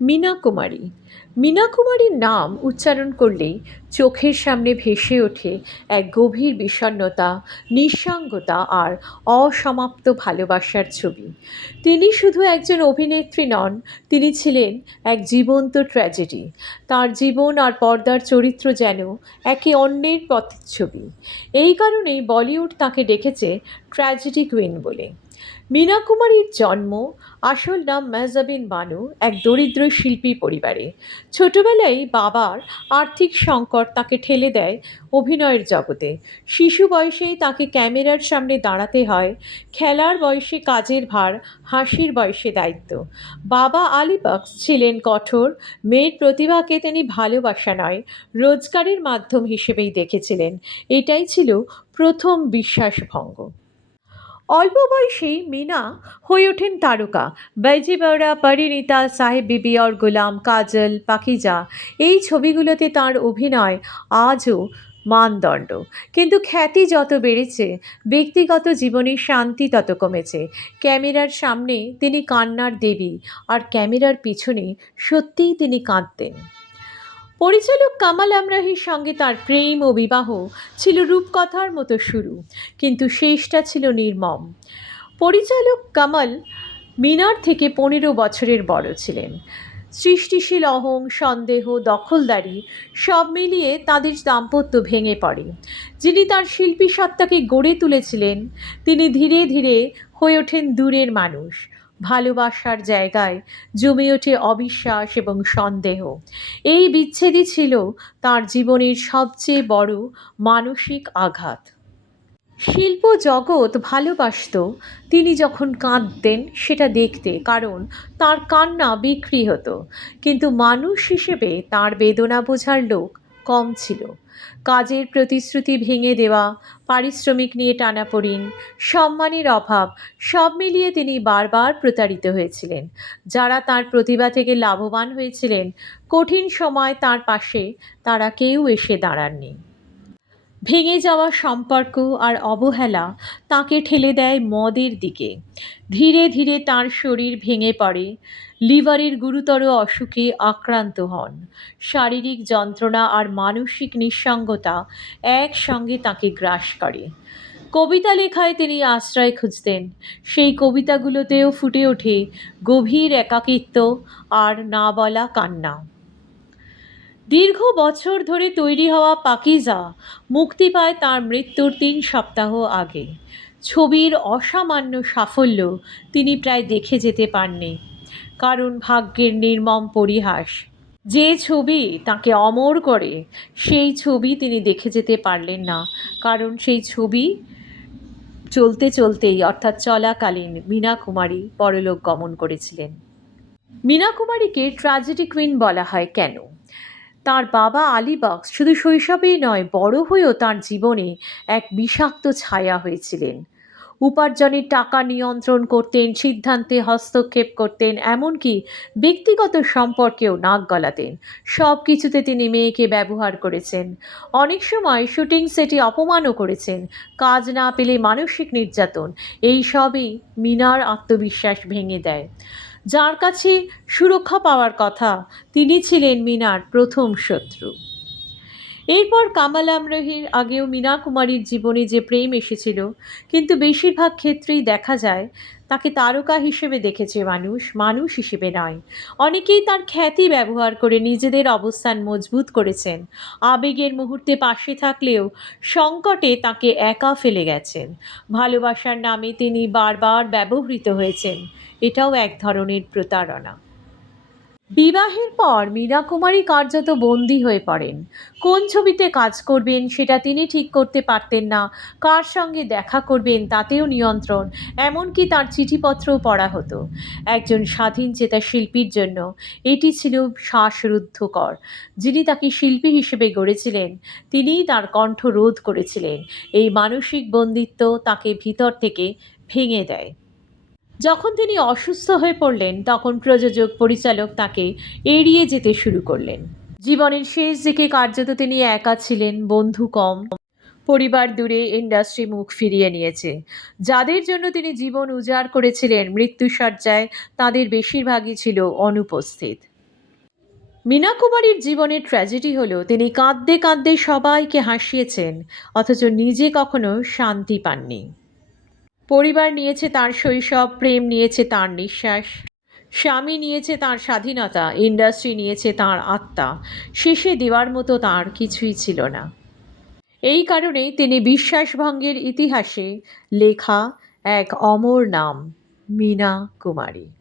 মীনা কুমারী। মীনা কুমারীর নাম উচ্চারণ করলেই চোখের সামনে ভেসে ওঠে এক গভীর বিষণ্ণতা, নিঃসঙ্গতা আর অসমাপ্ত ভালোবাসার ছবি। তিনি শুধু একজন অভিনেত্রী নন, তিনি ছিলেন এক জীবন্ত ট্র্যাজেডি। তার জীবন আর পর্দার চরিত্র যেন একে অন্যের প্রতিচ্ছবি। এই কারণেই বলিউড তাকে ডেকেছে ট্র্যাজেডি কুইন বলে। মীনা কুমারীর জন্ম, আসল নাম মেহজাবিন বানু, এক দরিদ্র শিল্পী পরিবারে। ছোটবেলায় বাবার আর্থিক সংকট তাকে ঠেলে দেয় অভিনয়ের জগতে। শিশু বয়সেই তাকে ক্যামেরার সামনে দাঁড়াতে হয়। খেলার বয়সে কাজের ভার, হাসির বয়সে দায়িত্ব। বাবা আলী বক্স ছিলেন কঠোর, মেয়ের প্রতিভাকে তিনি ভালোবাসা নয়, রোজগারের মাধ্যম হিসেবেই দেখেছিলেন। এটাই ছিল প্রথম বিশ্বাসভঙ্গ। অল্প বয়সেই মীনা হয়ে ওঠেন তারকা। বাইজি বওরা, পরিণীতা, সাহেব বিবি और গোলাম, কাজল, পাকিজা, এই ছবিগুলোতে তার অভিনয় আজও মানদণ্ড। কিন্তু খ্যাতি যত বেড়েছে, ব্যক্তিগত জীবনের শান্তি তত কমেছে। ক্যামেরার সামনে তিনি কান্নার দেবী, আর ক্যামেরার পিছনে সত্যিই তিনি কাঁদতেন। পরিচালক কামাল আমরাহির সঙ্গে তার প্রেম ও বিবাহ ছিল রূপকথার মতো শুরু, কিন্তু শেষটা ছিল নির্মম। পরিচালক কামাল মিনার থেকে 15 বছরের বড় ছিলেন। সৃষ্টিশীল অহং, সন্দেহ, দখলদারি সব মিলিয়ে তাদের দাম্পত্য ভেঙে পড়ে। যিনি তার শিল্পী সত্তাকে গড়ে তুলেছিলেন, তিনি ধীরে ধীরে হয়ে ওঠেন দূরের মানুষ। ভালোবাসার জায়গায় জমে ওঠে অবিশ্বাস এবং সন্দেহ। এই বিচ্ছেদই ছিল তার জীবনের সবচেয়ে বড় মানসিক আঘাত। শিল্প জগৎ ভালোবাসত তিনি যখন কাঁদতেন সেটা দেখতে, কারণ তার কান্না বিক্রি হতো। কিন্তু মানুষ হিসেবে তার বেদনা বোঝার লোক কম ছিল। কাজের প্রতিশ্রুতি ভেঙে দেওয়া, পারিশ্রমিক নিয়ে টানাপোড়েন, সম্মানের অভাব, সব মিলিয়ে তিনি বারবার প্রতারিত হয়েছিলেন। যারা তার প্রতিভা থেকে লাভবান হয়েছিলেন, কঠিন সময় তার পাশে তারা কেউ এসে দাঁড়াননি। ভেঙে যাওয়া সম্পর্ক আর অবহেলা তাকে ঠেলে দেয় মদের দিকে। ধীরে ধীরে তার শরীর ভেঙে পড়ে, লিভারের গুরুতর অসুখে আক্রান্ত হন। শারীরিক যন্ত্রণা আর মানসিক নিঃসঙ্গতা একসঙ্গে তাকে গ্রাস করে। কবিতা লেখায় তিনি আশ্রয় খুঁজতেন। সেই কবিতাগুলোতেও ফুটে ওঠে গভীর একাকিত্ব আর না বলা কান্না। দীর্ঘ বছর ধরে তৈরি হওয়া পাকিজা মুক্তি পায় তার মৃত্যুর 3 সপ্তাহ আগে। ছবির অসামান্য সাফল্য তিনি প্রায় দেখে যেতে পাননি, কারণ ভাগ্যের নির্মম পরিহাস। যে ছবি তাকে অমর করে, সেই ছবি তিনি দেখে যেতে পারলেন না, কারণ সেই ছবি চলতে চলতেই, অর্থাৎ চলাকালীন, মীনা কুমারী পরলোক গমন করেছিলেন। মীনা কুমারীকে ট্র্যাজেডি কুইন বলা হয় কেন? তার বাবা আলী বক্স শুধু শৈশবেই নয়, বড় হয়েও তার জীবনে এক বিষাক্ত ছায়া হয়েছিলেন। উপার্জনের টাকা নিয়ন্ত্রণ করতেন, সিদ্ধান্তে হস্তক্ষেপ করতেন, এমনকি ব্যক্তিগত সম্পর্কেও নাক গলাতেন। সব কিছুতে তিনি মেয়েকে ব্যবহার করেছেন। অনেক সময় শুটিং সেটে অপমানও করেছেন। কাজ না পেলে মানসিক নির্যাতন, এই সবই মিনার আত্মবিশ্বাস ভেঙে দেয়। যার কাছে সুরক্ষা পাওয়ার কথা, তিনি ছিলেন মিনার প্রথম শত্রু। এরপর কামাল আমরাহির আগেও মীনা কুমারীর জীবনে যে প্রেম এসেছিল, কিন্তু বেশিরভাগ ক্ষেত্রেই দেখা যায় তাকে তারকা হিসেবে দেখেছে মানুষ, মানুষ হিসেবে নয়। অনেকেই তার খ্যাতি ব্যবহার করে নিজেদের অবস্থান মজবুত করেছেন। আবেগের মুহূর্তে পাশে থাকলেও সংকটে তাকে একা ফেলে গেছেন। ভালোবাসার নামে তিনি বারবার ব্যবহৃত হয়েছেন। এটাও এক ধরনের প্রতারণা। বিবাহের পর মীনা কুমারী কার্যত বন্দী হয়ে পড়েন। কোন ছবিতে কাজ করবেন সেটা তিনি ঠিক করতে পারতেন না। কার সঙ্গে দেখা করবেন তাতেও নিয়ন্ত্রণ, এমনকি তার চিঠিপত্রও পড়া হতো। একজন স্বাধীন চেতা শিল্পীর জন্য এটি ছিল শ্বাসরুদ্ধকর। যিনি তাকে শিল্পী হিসেবে গড়েছিলেন, তিনিই তার কণ্ঠ রোধ করেছিলেন। এই মানসিক বন্দিত্ব তাকে ভিতর থেকে ভেঙে দেয়। যখন তিনি অসুস্থ হয়ে পড়লেন, তখন প্রযোজক, পরিচালক তাকে এড়িয়ে যেতে শুরু করলেন। জীবনের শেষ দিকে কার্যত তিনি একা ছিলেন, বন্ধু কম, পরিবার দূরে, ইন্ডাস্ট্রি মুখ ফিরিয়ে নিয়েছে। যাদের জন্য তিনি জীবন উজাড় করেছিলেন, মৃত্যুশয্যায় তাদের বেশিরভাগই ছিল অনুপস্থিত। মীনা কুমারীর জীবনের ট্র্যাজেডি হলো তিনি কাঁদতে কাঁদতে সবাইকে হাসিয়েছেন, অথচ নিজে কখনো শান্তি পাননি। পরিবার নিয়েছে তার শৈশব, প্রেম নিয়েছে তার নিঃশ্বাস, স্বামী নিয়েছে তার স্বাধীনতা, ইন্ডাস্ট্রি নিয়েছে তার আত্মা। শেষে দেওয়ার মতো তার কিছুই ছিল না। এই কারণেই তিনি বিশ্বাসভঙ্গের ইতিহাসে লেখা এক অমর নাম, মীনা কুমারী।